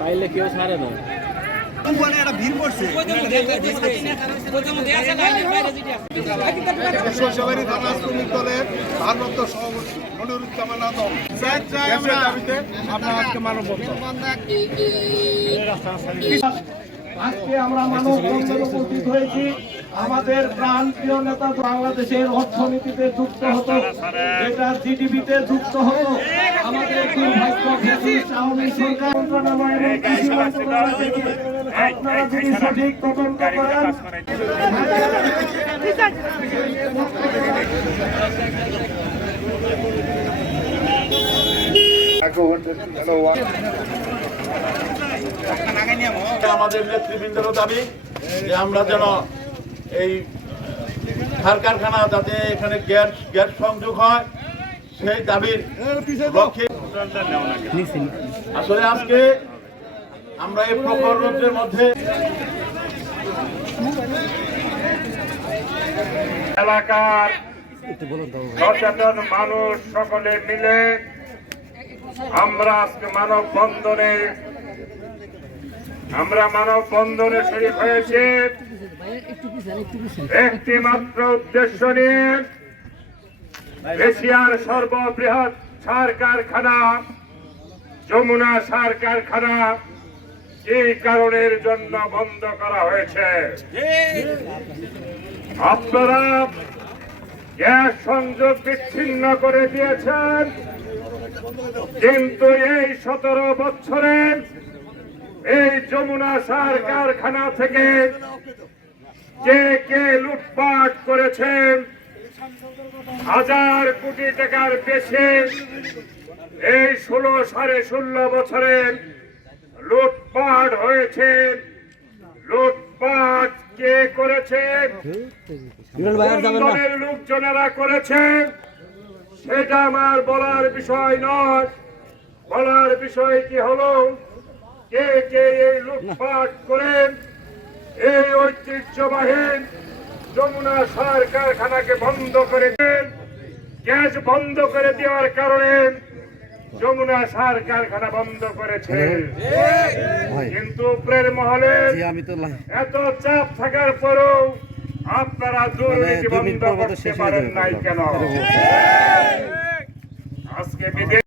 পাইলে কেউ ছাড়ে না। আপনার আজকে মানববন্ধন। আজকে আমরা মানব বন্ধনে উপস্থিত হয়েছি। আমাদের প্রাণ প্রিয় নেতা বাংলাদেশের অর্থনীতিতে যুক্ত হতো এটা জিডিপিতে যুক্ত হতো। আমাদের দুর্ভাগ্য আওয়ামী সরকার আপনারা যদি সঠিক তদন্ত করেন আমাদের নেতৃবৃন্দের দাবি যে আমরা যেন এই সার কারখানা যাতে এখানে গ্যাস গ্যাস সংযোগ হয়, সেই দাবির লক্ষ্যে আসলে আজকে আমরা এই রোদ্রের মধ্যে এলাকার সচেতন মানুষ সকলে মিলে আমরা আজকে মানব বন্ধনে আমরা মানব বন্ধনে শরীর হয়েছে। একটি মাত্র উদ্দেশ্য নিয়ে এশিয়ার সর্ববৃহৎ সার কারখানা, যমুনা সার কারখানা, এই কারণের জন্য বন্ধ করা হয়েছে। আপনারা গ্যাস সংযোগ বিচ্ছিন্ন করে দিয়েছেন, কিন্তু এই সতেরো বছরে এই যমুনা সার কারখানা থেকে কে কে লুটপাট করেছেন হাজার কোটি টাকার বেশি এই ষোলো সাড়ে ষোলো বছরে লুটপাট হয়েছে। লুটপাট কে করেছে? দলের লোকজনেরা করেছে। সেটা আমার বলার বিষয় নয়। বলার বিষয় কি হলো? লুটপাট করেন। এই ঐতিহ্যবাহী যমুনা সার কারখানাকে বন্ধ করে দেন। গ্যাস বন্ধ করে দেওয়ার কারণে যমুনা সার কারখানা বন্ধ করেছে। কিন্তু উপরের মহলে এত চাপ থাকার পরেও আপনারা দুর্নীতি বন্ধ করতে পারেন নাই কেন? আজকে বিদেশ